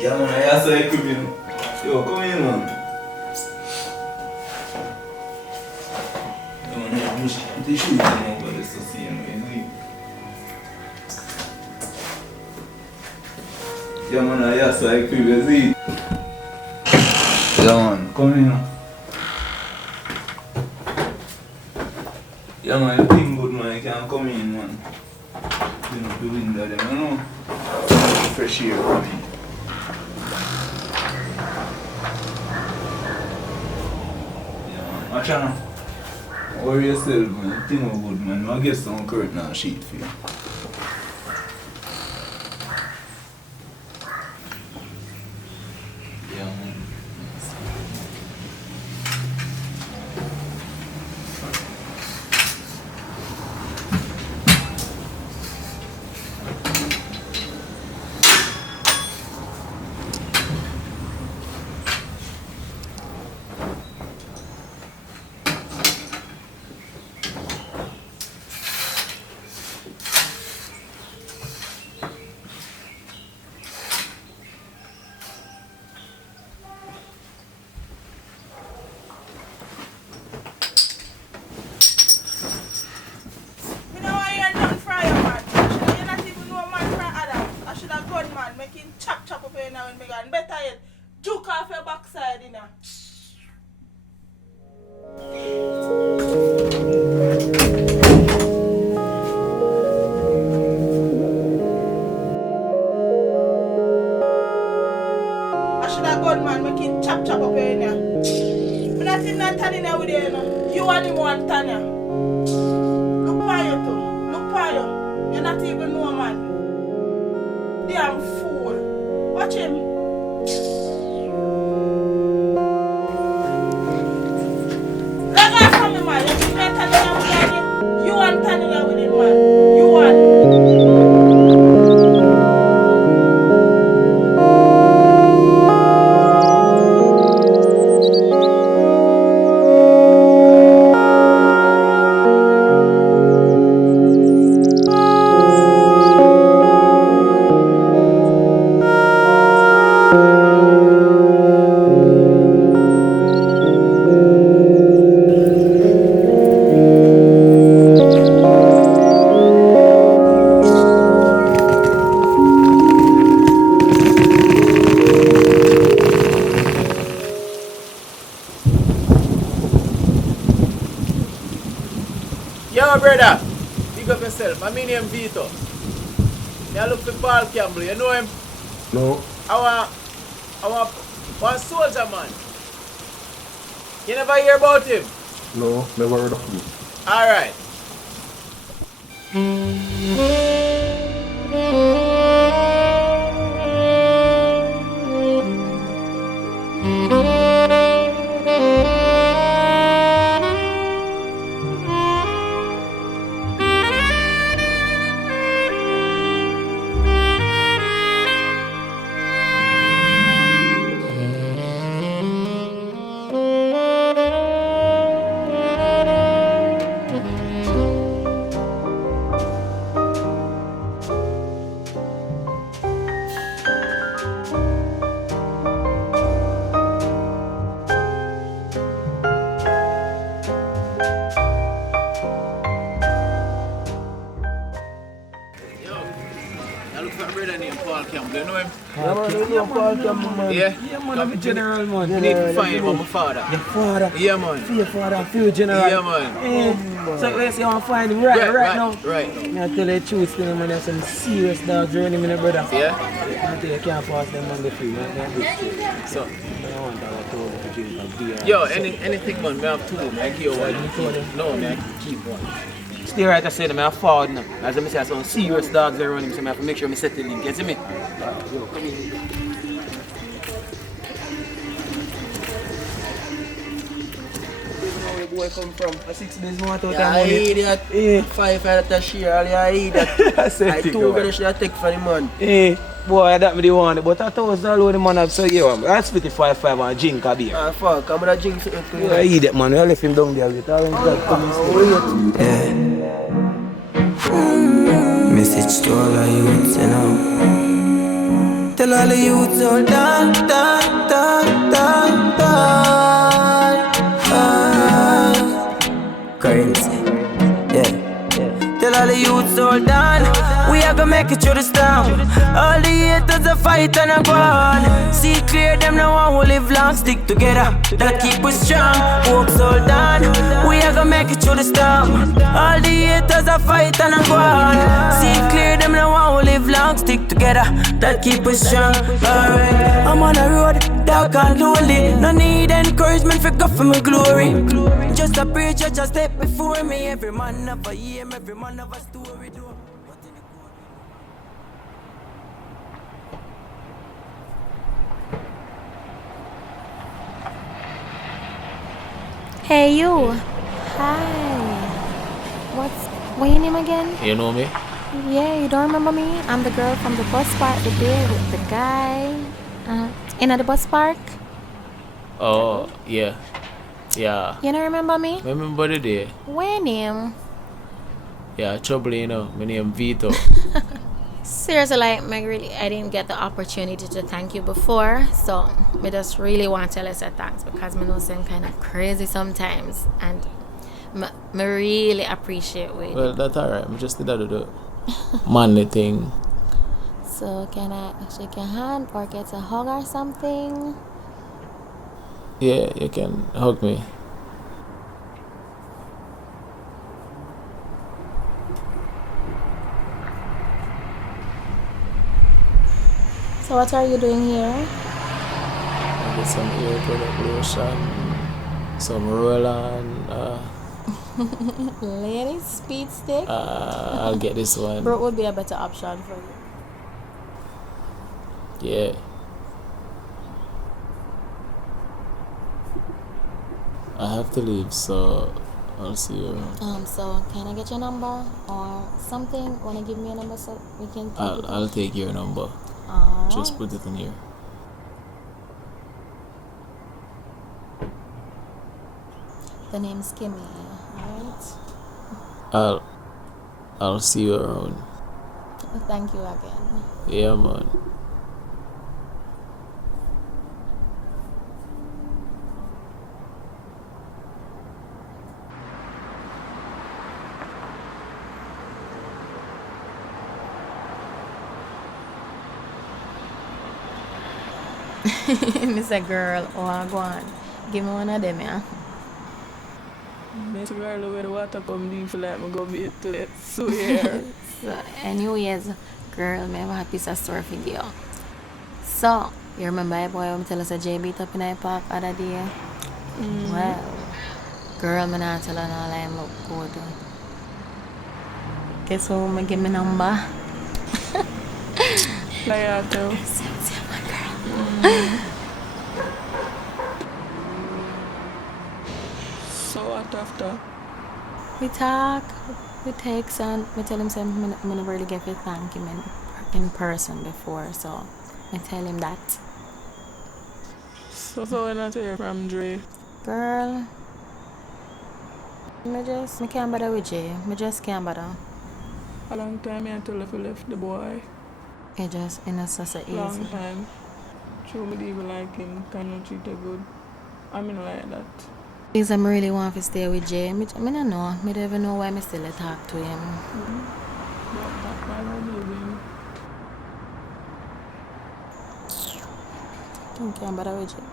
Yeah, man, I saw you coming. Yo, come in, man. Yo, man, the shoes, you know, but it's the same, you yeah, man, I saw you coming. Yeah, man, come in. Yeah, man, you think good, man, you can come in, man. You know, the window, them, you know. Fresh air for me. Achana, worry yourself, man. Think of good, man. I'll get some curtain and sheet for you. Yeah, man. Better yet, juke off your backside, you know. I should have gone, man, make him chop up here, you know. But not him not turning here with you, you know. You and him one turn here. Look for you too. Look for you. You're not even know, man. Damn fool. Watch him. You want turning here with him, man. You want. Yo, brother, pick up yourself. My name is Vito. I look for Paul Campbell. You know him? No. I want one soldier, man. You never hear about him? No, never heard of him. Alright. Paul Campbell, you know him? Yeah, man, you know Paul Campbell, man. Yeah? Yeah, man, I'm a general, man. You need to find him, my father. Your father? Yeah, man. For your father, I feel general. Yeah, man. So you say you want to find him right now? Right. I tell you the truth, man, there's some serious dogs running, my brother. Yeah? I tell you, you can't pass them on the field, man. So? I want to told you to drink a beer. Yo, anything, man, I have two, man. I give you one. No, man, I keep one. Stay right, I say, man, I forward now. As I say, some serious dogs are running, so I have to make sure I set the link. You see me? Yo, come in. Where boy come from? A 6 days more out of I idiot. Eh. 5 out of the share, I idiot. I 2 better should I take for the man. Eh, boy, that me the one, but I thought all the man have so yeah, I split it 5-5 and drink a beer. Ah fuck, I'm gonna drink it. Yeah, I eat that man, I left him down there with all that coming Yeah. Message to all of you, you know. Tell all the youths all down, down, down, down, down. Currency, yeah. Tell all the youths all down. We are gonna make it through the storm. All the haters a fight and a go on. See clear them now and we live long, stick together. That keep us strong. Hope's all down. We are gonna make it through the storm. All the haters a fight and a go on. See clear them now and we live long, stick together. That keep us strong. Alright, I'm on the road, dark and lonely. No need encouragement for God for my glory. Just a preacher, just step before me. Every man of a year, every man of a story. Hey you. Hi. What's your name again? You know me? Yeah, you don't remember me? I'm the girl from the bus park the day with the guy in the bus park. Oh, yeah. Yeah. You don't remember me? Remember the day? When name? Yeah, trouble, you know. My name Vito. Seriously, like, I didn't get the opportunity to thank you before, so I just really want to tell you thanks because I know I'm kind of crazy sometimes, and I really appreciate it. Well, that's alright. I just did that to do manly thing. So can I shake your hand or get a hug or something? Yeah, you can hug me. So what are you doing here? I get some ear product lotion, some roll-on. Ladies speed stick? I'll get this one. Bro, would be a better option for you. Yeah. I have to leave, so I'll see you around. So can I get your number or something? Wanna give me a number so we can take it? I'll take your number. Alright. Just put it in here. The name's Kimmy, alright? I'll see you around. Thank you again. Yeah, man. Mr. Girl, go on. Give me one of them, yeah. Mr. Girl, the way the water come deep, feel like I'm going to be to it. So, yeah. So, anyways, girl, I have a piece of story for you. So, you remember a boy when I tell us a J beat up in the park the other day? Well, girl, I'm not telling all I look good. Guess who I'm give me number? Like I tell. So what after? We talk, we text, and we tell him something I never really get to thank him in person before, so I tell him that. So when I hear from Dre? Girl, I can't bother with you. I just can't bother. A long time I tell if you left the boy. It's not so easy. Long time. True, me even like him, kind of treat her good. I mean like that. Because I really want to stay with Jay. I don't know. I don't even know why I still talk to him. But that's why I leave him. I can't bother with you.